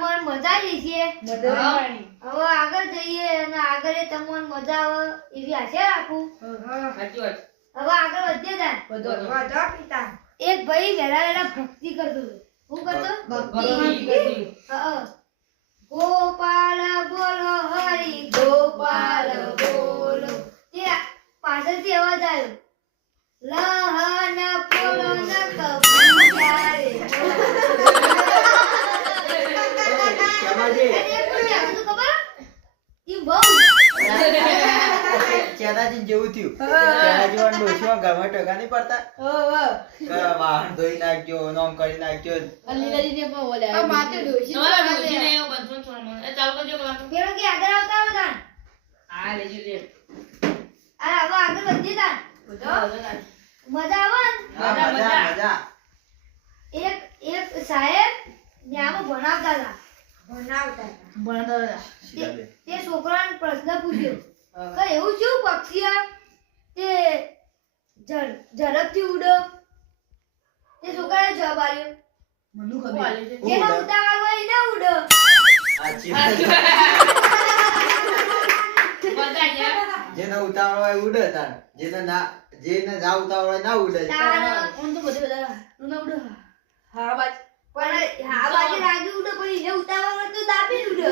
તમને મજા આવી છે. હવે આગળ જઈએ અને આગળ તમને મજા આવે એવી આશા રાખું. હવે આગળ વધીએ તા. એક ભાઈ વેલા ભક્તિ કરતો હતો. શું કરતો? ભક્તિ. ગોપાલ બોલો હરી ગોપાલ બોલો. તે પાછળથી અવાજ આવ્યો. લહન પોલો ન કબૂતારે. ચેરાજી જેવું થયું. ચેરાજી વાળો ડોશીમાં ઘરમાં ટકા નહીં પડતા. વાહન ધોઈ નાખજો, નોમ કરી નાખજો. લીલાજીને પણ બોલ્યા. માથે ડોશી પેલો કે આગળ આવતા હતા. હવે આગળ વધીએ તા. મજા આવે ને? મજા. એક સાહેબ ન્યામાં ભણાવતા હતા. તે છોકરાને પ્રશ્ન પૂછ્યો કે એવું શું પક્ષી તે ઝડપથી ઉડો? તે છોકરાએ જવાબ આપ્યો જેના ઉતાવળ હોય એને ઉડો. જેને ઉતાવળ હોય ઉડે તાર, જેને ના ઉતાવળ હોય ના ઉડે. પણ હા બાજુ રાગી ઉડો પણ એને ઉતાવળ હોય તો દાબી ઉડો.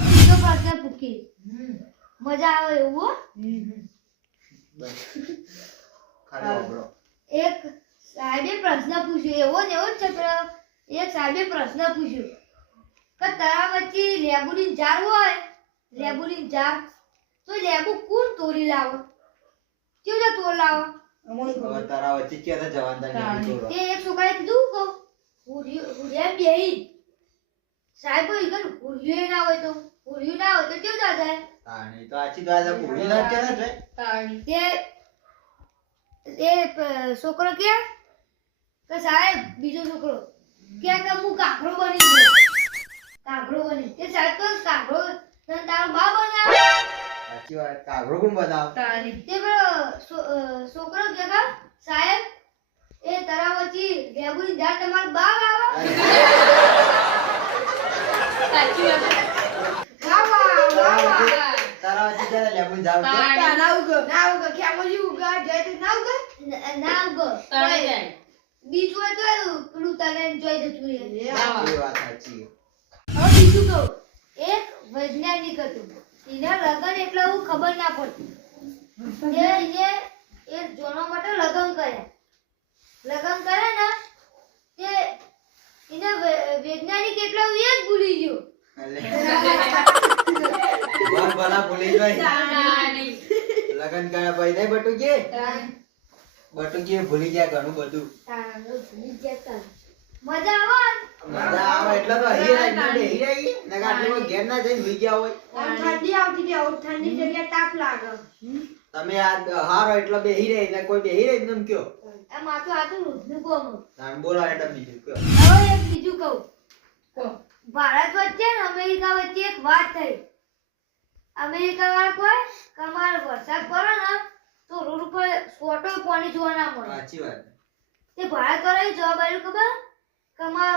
બીજો પ્રશ્ન પૂછી મજા આવે એવું હો. એક સાહેબે પ્રશ્ન પૂછ્યો એવો ને એવો જ છત્ર. એક સાહેબે પ્રશ્ન પૂછ્યો કે તારા વચ્ચે લેબુની ઝાડ હોય, લેબુની ઝાડ તો લેબુ કોણ તોડી લાવે? કેવું તોડ લાવે? તારા વચ્ચે ક્યારે જવાન તે એક છોકરાએ કીધું કહો હુરિયા બેહી. સાહેબ ઈગર હુરિયો ના હોય તો કેવું થાય? તાણી તો આછી તો આજે ભૂલી ના કે ને તે છોકરો કે સાહેબ બીજો છોકરો કે હું કાકરો બની ગયો. કાકરો બની તે સાહેબ તો કાકરો તને તારો બા બનાવે. સાચી વાત. કાગડો કોણ બનાવ? તે પેલો છોકરો કે સાહેબ એ તારા વચ્ચે લેબુની ઝાડ તમારો બા આવે. સાચી વાત. તારા વચ્ચે ક્યારે લેબુની ઝાડ બીજું હોય તો પેલું તને જોઈ જતું રહે. વાત સાચી. હવે બીજું કહું. એક વૈજ્ઞાનિક હતું. એના લગન એટલે હું ખબર ના પડતી. એ જોવા માટે લગન કર્યા. લગન કરે ને તે એના વૈજ્ઞાનિક એટલે હું એ જ ભૂલી ગયો. ભલા ભૂલી જાય. લગન કર્યા પછી નહીં બટુકી ભૂલી ગયા ઘણું બધું. મજા આવે. મજા આવે એટલે તો બેહી રહી ને આટલું ઘેર ના જઈને ભૂલી ગયા હોય. ઠંડી આવતી હતી. ઠંડી જગ્યાએ તાપ લાગે. તમે આ હારો એટલે બેહી રહી ને કોઈ બેહી રહી એમ કયો. આ માથું આટલું ઊંધું કોમ. તમે બોલો એટલે બીજું કયો. હવે એક બીજું કહું. ભારત વચ્ચે ને અમેરિકા વચ્ચે એક વાત થઈ. અમેરિકા વાળા કોઈ કમાર વરસાદ પડે ને તો રોડ ઉપર ફોટો પાણી જોવા ના મળે. સાચી વાત. તે ભારત વાળાએ જવાબ આપ્યો ખબર કમાર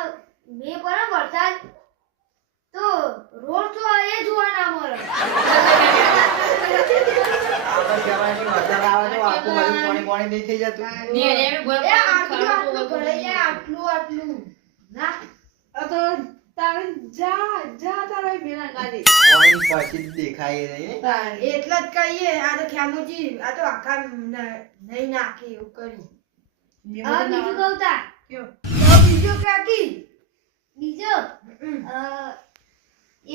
મે પડે વરસાદ તો રોડ તો એ જોવા ના મળે. આપણે જવાની વધારે આવે તો આખું બધું પાણી નહીં થઈ જતું. આટલું ના તો તારે જા તારે મેલા ગાડી પાણી પછી દેખાય નહીં. એટલે જ કહીએ આ તો ખેમુજી આ તો આખા નહીં નાખે એવું કરી. હા બીજું કહું તા કયો તો બીજો કાકી બીજો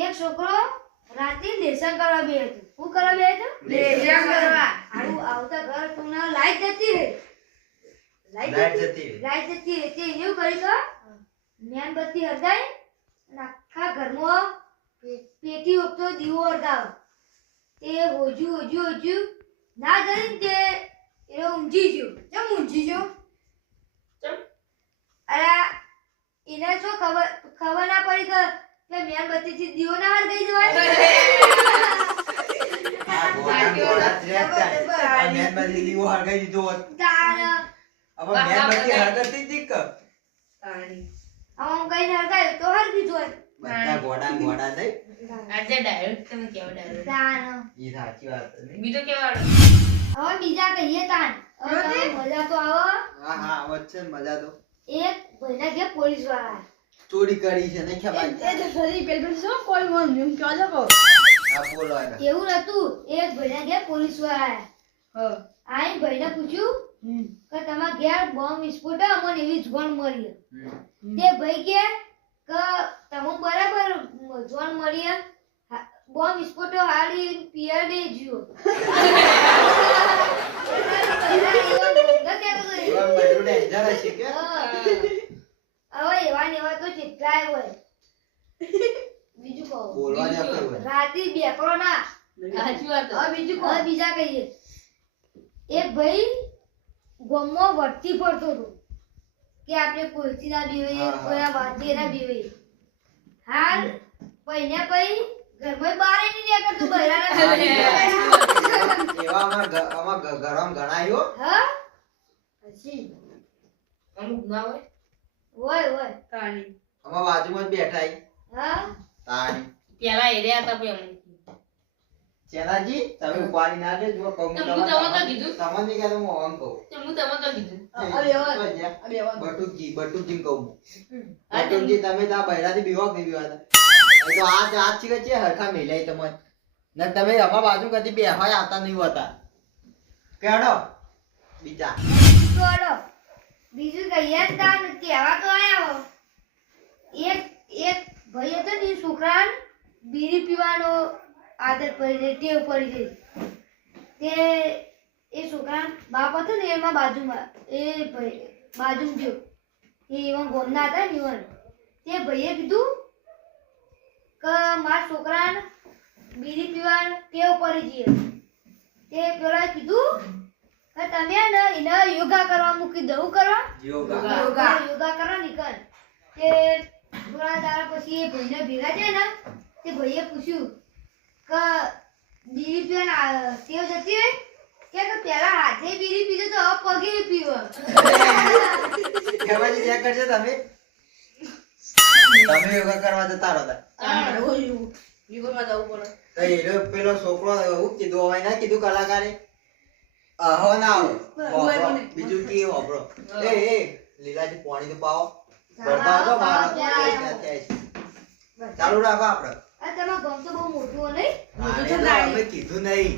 એક છોકરો રાતે લેસન કરવા બે હતો. શું કરવા બે હતો? લેસન કરવા. આવતા ઘર કોના લાઈટ જતી રહે. લાઈટ જતી રહે તે એવું કરી કે મીણબત્તી હરગાઈ અને આખા ઘરમાં પેટી ઓપતો દીવો હરગાવ. તે હોજ્યું ના જઈને તે એ ઊંઘી ગયો. કેમ ઊંઘી ગયો? અરે એને શું ખબર ના પડી કે મીણબત્તી થી દીવો ના હરગાઈ જવાય. મીણબત્તી દીવો હરગાઈ દીધો હોત. હવે મીણબત્તી હરગતી જ દીક આમ કઈ હરગાય તો હરગી જોય બધા ગોડા ગોડા થઈ આજે ડાયરેક્ટ તમે કેવો ડાયરેક્ટ તાન ઈ સાચી વાત છે. બીજો કેવાડો હવે બીજા કહીએ તાન હવે તમને મજા તો આવો હા હા આવત છે ને મજા તો એક ભાઈના ઘેર પોલીસ વાળા ચોરી કરી છે ને ખબર હા બોલો એને. એવું નતું એક ભાઈના ઘેર પોલીસ વાળા આઈ ભાઈને પૂછ્યું કે તમારા ઘેર બોમ્બ વિસ્ફોટ અમને એવી જોણ મળી હમ. તે ભાઈ કે તમે બરાબર જોણ મળી બોમ્બ વિસ્ફોટ હારી પિયર દે જીઓ એવા બધું danger હશે કે? હવે એવા ને એવા તો કેટલાય હોય બીજું કહો બોલવાની અક્કલ હોય. રાતે બેકરો ના સાચી વાત હવે બીજું કહો બીજા કહીએ એક ભાઈ ગોમમાં વળતી પડતો હતો કે આપણે કોઈથી ના બીવીએ હા, હા. કોઈના વાંચી ના બીવીએ હાલ પૈને પૈ ઘરમાં બહાર નહીં નીકળતું બહેરાના એવા આમાં ગરમ ગણાયો હા અમુક ના હોય હોય હોય આમાં બાજુમાં જ બેઠા ઈ. હા તાણી પેલા એરિયા હતા પછી અમુક ચેનાજી તમે ઉપાડી ના લેજો કહું તો હું તમને તો કીધું. તમને નહીં કહેતો હું ઓન કહું તો હું તમને તો કીધું બટુકજી કહું બટુકજી તમે તો આ બૈરાથી બીવાક નહીં બીવાતા એ તો આ છે કે છે હરખા મિલાય તમને ને તમે અમારા બાજુ કદી બેહાય આવતા નહીં હોતા કેડો બીજા દોડો બીજું કહીએ ને તાન કહેવા તો આયા હો એક એક ભાઈ હતો ને એ છોકરાને બીડી પીવાનો આદત પડી ગઈ ટેવ પડી ગઈ તે એ છોકરા બાપ હતો ને એમાં બાજુમાં એ ભાઈ બાજુમાં ગયો એ એવા ગોમના હતા ને એવા તે ભાઈએ કીધું કે મારા છોકરાને બીડી પીવાનો ટેવ પડી ગઈ તે પેલા કીધું કે તમે ને એને યોગા કરવા મૂકી દઉં કરવા યોગા યોગા કરવા નીકળ તે થોડા દાડા પછી એ ભાઈને ભેગા થયા ને તે ભાઈએ પૂછ્યું કે બીડી પીવાના ટેવ જતી હોય કે પેલા હાથે બીડી પીધો તો હવે પગે પીવો કેવાજી ચેક કરજો તમે યોગા કરવા જતા રહો તો એ પેલો છોકરો એવું કીધું હવે ના કીધું કલાકારે આહો ના આવો હોભળો. બીજું કે હોભળો એ લીલાજી પાણી તો પાવો બરબાદ તો મારો ચાલુ રાખો આપણે આ તમારું ગામ તો બહુ મોટું હોય નહીં અમે કીધું નહીં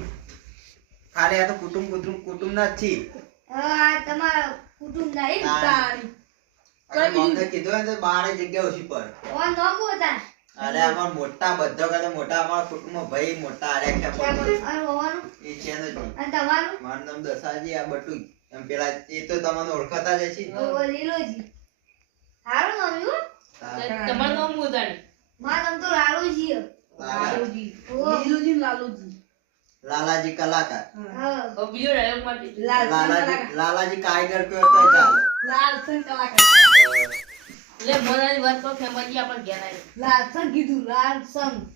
ખાલી આ તો કુટુંબ ના જ છીએ હવે આ તમારા કુટુંબ નહીં અને અમને કીધું હોય ને તો બારે જગ્યા ઓછી પડે ઓન ન બોતા અરે અમાર મોટા બધા કરતા મોટા અમારા કુટુંબમાં ભાઈ મોટા આર્યા ખ્યા પડે અને હોવાનું એ છે ને જી. અને તમારું મારું નામ દસાજી આ બટુ એમ પેલા એ તો તમને ઓળખાતા જ હશે ને. લીલોજી હારું નામ એવું તમારું નામ બોધાણી મારું નામ તો લાલુજી હે. લાલાજી કલાકાર હા હવે બીજો ડાયલોગ માટે લાલાજી કારીગર કયો તો ચાલે એટલે મોનાની વાત તો ફેમસી આપણે ઘેર આવી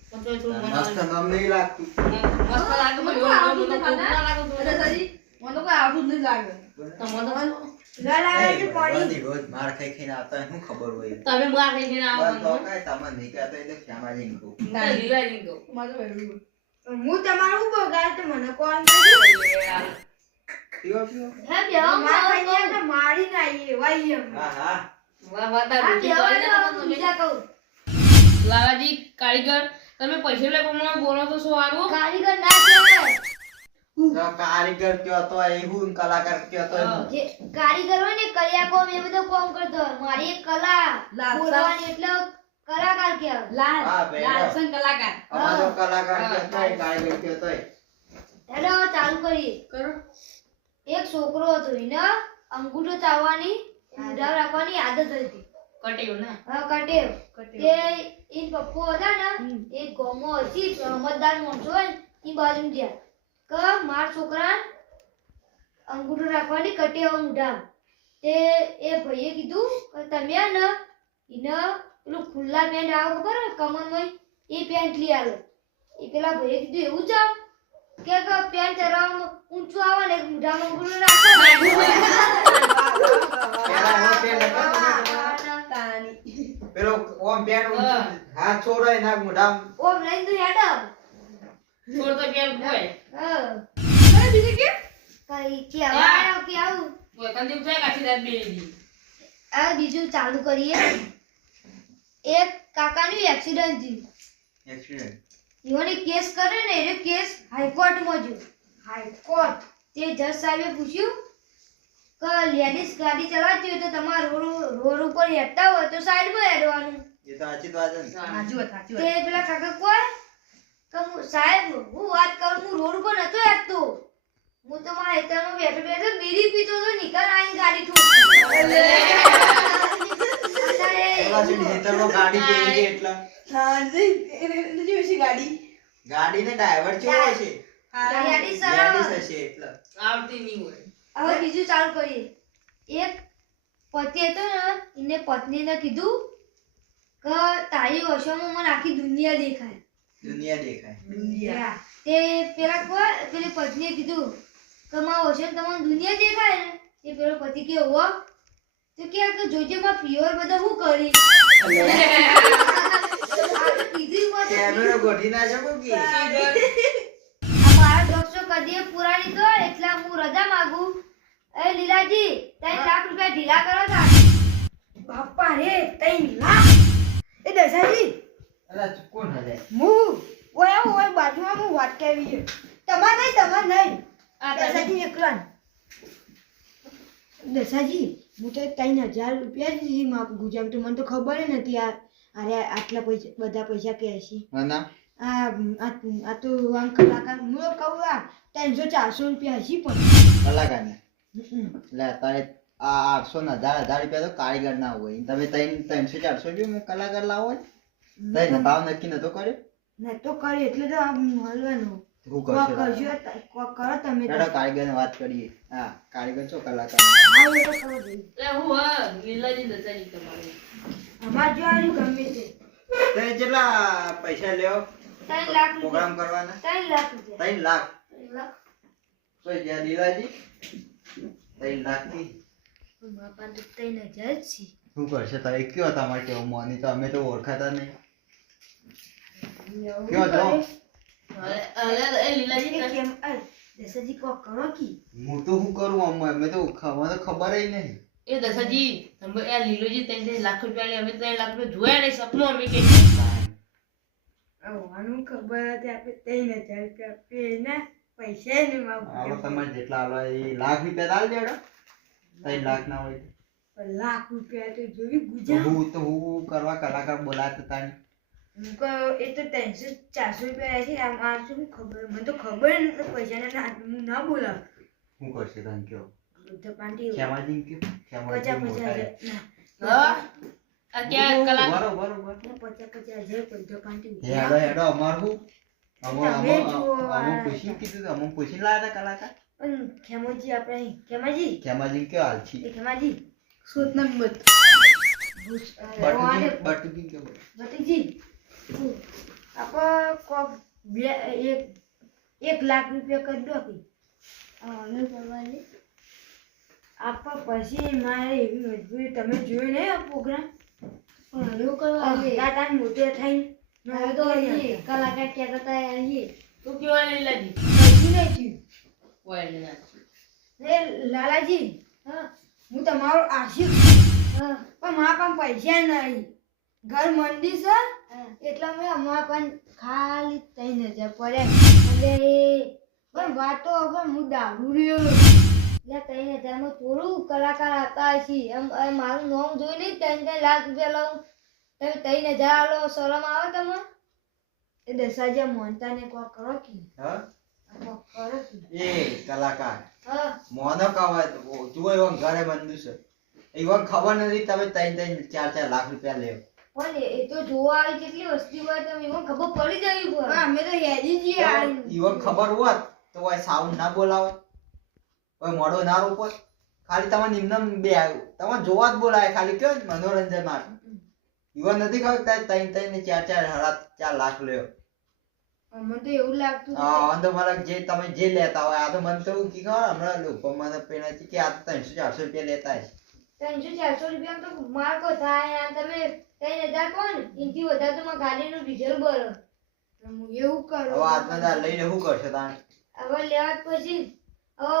તો થોડું મસ્ત નામ નહીં લાગતું મસ્ત લાગે પણ એવું ના લાગે તો બધી રોજ માર ખાઈ ખાઈને આવતા હોય, શું ખબર હોય તમે માર ખાઈ ગઈને આવો બસ તો કાંઈ તમને નહીં કહેતો એટલે શ્યામાજી ને કહું. લીલાજી કહો હું તમારું બગાડ તો મને કોણ પીવો પીવો હે બેવા મારી નાઈ વાઈ હા હા વાહ વાહ આ બેવા બીજા કહું લાલાજી કારીગર તમે પૈસા લે પ્રમાણે બોલો તો શું સારું કારીગર ના કહેવાય તો કારીગર કયો તો એવું કલાકાર કયો તો એવું. જે કારીગર હોય ને કલિયા કોમ એ બધું કોમ કરતો હોય. મારી એક કલા બોલવાની એટલે કલાકાર કહેવાય હા બેનો અમારો તો કલાકાર કયો તો કારીગર કયો તો હેલો ચાલુ કરીએ એક છોકરો હતો એને અંગૂઠો ચાવવાની ઊંધા રાખવાની આદત હતી કટેવ ને કટેવ તે ઈ પપ્પો હતા ને એ ગોમો હતી સમજદાર માણસો હોય ને ઈ બાજુ ગયા કે માર છોકરા અંગૂઠો રાખવાની કટેવ ઊંધા તે એ ભાઈએ કીધું કે તમે ને એને પેલું ખુલ્લા પેન્ટ આવે ખબર કમરમાં એ પેન્ટ લઈ આલો એ પેલા ભાઈએ કીધું એવું છે કે પેન્ટ ચરાવવામાં ઊંચું આવે ને ઊંધામાં અંગૂઠો રાખો પેલા એનો પેન્ટ હતો ને ઓમ પેટ ઊંચું હાથ છોડો એના મોઢામાં. ઓમ લઈને તું હેડ છોડ તો પેલું હોય અરે બીજું કે કઈ કેવા કે આવું કોઈ કંદી ઉઠાય કાચી રાત બેડી આ બીજું ચાલુ કરીએ એક કાકાનું એક્સિડન્ટ થયું એક્સિડન્ટ. ઈવોને કેસ કરે ને એ કેસ હાઈકોર્ટમાં જો હાઈકોર્ટ તે જજ સાહેબે પૂછ્યું કે લેડીઝ ગાડી ચલાવતી હોય તો તમારે રોડ ઉપર હેઠતા હોય તો સાઈડમાં હેડવાનું એ તો સાચી વાત છે ને. સાચી વાત તે પેલા કાકા કોઈ કે સાહેબ હું વાત કરું હું રોડ ઉપર નતો હેઠતો હું તો મારા હેતરમાં બેઠો બેઠો બીડી પીતો તો નિકલ આઈને ગાડી પેલા શું ખેતરમાં ગાડી પેરી છે એટલા. ગાડી ગાડીને ડ્રાઈવર કેવો હશે? ગાડી સરાવ લેડીઝ હશે એટલે. આવતી નહીં હોય હવે બીજું ચાલુ કરીએ એક પતિ હતો ને એને પત્નીને કીધું કે તારી વશોમાં મને આખી દુનિયા દેખાય દુનિયા દેખાય. દુનિયા તે પેલા કોઈ પેલી પત્નીએ કીધું કે મારા વશોમાં તમને દુનિયા દેખાય ને તે પેલો પતિ કે હો તો કે જોજે માં પિયોર બધા હું કરી આ તો કીધું મત કેમેરો ગોઠવી નાખ્યો કોકી. મારા ડોક્ટર કદી પૂરા નહીં કર એટલે હું રજા માંગુ એ લીલાજી 3 લાખ રૂપિયા ઢીલા કરો તા બાપા રે 3 લાખ એ દસાજી અલા કોણ હલે? હું ઓય બાજુમાં હું વાત કરવી છે તમાર નહીં આ દસાજી એકલા દસાજી હું તો 3000 રૂપિયા જ દીધી માપ ગુજામ તો મને તો ખબર ય નથી અરે આટલા પૈસા બધા પૈસા કે હશે ના આ તો આમ કલાકાર હું તો કહું 300-400 રૂપિયા હશે પણ કલાકારને લે તારે આ 800 ને 1000 રૂપિયા તો કારીગર ના હોય. તમે 300-400 જો મેં કલાકાર લાવો ને તઈ ભાવ નક્કી નતો કર્યો. ના તો કરી એટલે તો આમ હલવાનું હું કોક કરશો કરજો કોક કરો તમે હેડો કારીગરને વાત કરીએ. હા કારીગર છો કલાકાર. આવો તો કરો ભાઈ એટલે હું હા લીલાજી દસાજી તમારે અમાર જોવાનું ગમે તે તે કેટલા પૈસા લેવો 3 લાખ રૂપિયા પ્રોગ્રામ કરવાના? 3 લાખ રૂપિયા 3 લાખ. 3 લાખ તો જ્યાં લીલાજી 3 લાખ થી મારા પાસે 3000 જ છે શું કરશે તારે કયો તમારે કેવું મોની તો અમે તો ઓળખાતા નહીં. કયો તો અરે એ લીલાજી એ કેમ દસાજી કોક કરો કી હું તો શું કરું અમે તો મને ખબર ય નહીં. એ દસાજી તમે એ લીલોજી 3 લાખ રૂપિયા લે અમે 3 લાખ રૂપિયા જોયા નહીં સપનું અમે કે આનું ખબર હતી આપણે 3000 રૂપિયા આપીએ ને પૈસા ને આવો તમારે જેટલા આલો એ લાખ રૂપિયા આલ દેડો. 3 લાખ ના હોય તો. લાખ રૂપિયા તો જોવી તો ગુજા હું કરવા કલાકાર બોલાતા તાણી. એ તો 300-400 રૂપિયા છે આમ આ શું ખબર મને તો ખબર નથી પૈસા ના હું ના બોલાવ શું કરશે તને કયો? બધા પાટી ખેમાજી કયો? ખેમાજી 50-50 મોટા હજાર છે. હા આ ક્યાં કલાક બરોબર. 50-50 હજાર બધા પાટી હેડો હેડો અમાર હું તમે જુઓ અમુક પૂછીને કીધું હતું, અમુક પૂછીને લાયા હતા કલાકાર. પણ ખેમાજી આપણે ખેમાજી ખેમાજી કયો હાલ છે? એ ખેમાજી સોત નંબર બટુકી કયો બોલે? ભતીજી આપણે કોક બે એક લાખ રૂપિયા કરી દો કે આનું કરવાની આપણે પછી મારે એવી મજબૂરી તમે જોયો નહીં આ પ્રોગ્રામ આનું કરવાની દાદા મોટે થઈને હવે તો અહીં કલાકાર કહેતા હતા અહીં તું કેવા લીલાજી કશું નહીં થયું કોઈ લીલાજી એ લાલાજી હા હું તમારો આશિક હા પણ મારા પાસે પૈસા નહીં ઘર મંદી છે હા. એટલે મેં અમારા પણ ખાલી 3000 પડ્યા એટલે પણ વાતો હવે હું દારૂ રહ્યો એટલે 3000 માં થોડું કલાકાર હતા છે એમ મારું નામ જોઈ નહીં 3 લાખ રૂપિયા લઉં તમે 3000 આલો શરમ આવે તમને એ દસાજા મોનતા ને કોક કરો કે હા? કોક કરો કે એ કલાકાર હા મોનો કવાય જુઓ એવો ઘરે બંધુ છે એવો ખબર નથી તમે 3-4 લાખ રૂપિયા લેવો. પણ એ તો જોવા આવી કેટલી વસ્તી હોય તો એમાં ખબર પડી જવી પણ પડે અમે તો હેરી જઈએ એવો ખબર હોત તો કોઈ સાઉન્ડ ના બોલાવો, કોઈ મોઢો ના રોપો. ખાલી તમારે નિમ્ન બે તમારે જોવા જ બોલાય ખાલી કયો મનોરંજન માટે. એવો નથી ખબર 3-4 લાખ લેવો. અમને તો એવું લાગતું હા અને તો મારા જે તમે જે લેતા હોય આ તો મને તો એવું કે ખબર હમણાં લોકો મને પેલા કે આ તો 300-400 રૂપિયા લેતા હશે. 300-400 રૂપિયા તો માર્કો થાય આ તમે 3000 કહો ને એનથી વધારે તો મારા ગાડીનું ડીઝલ ભરો હું એવું હવે કરું આજના દાર લઈને શું કરશો તાણે હવે લેવા પછી હવે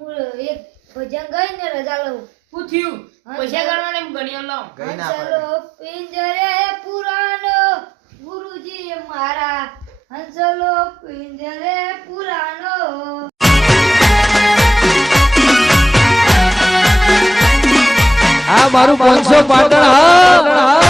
હું એક ભજન ગઈ ને રજા લઉં શું થયું હા, પૈસા ચાલો. ગણવાને એમ ગણ્યો લાવ ગઈ ના હંસલો પિંજરે પુરાનો ગુરુજી મારા હંસલો પિંજરે પુરાનો આ મારું 500 પાટણ હા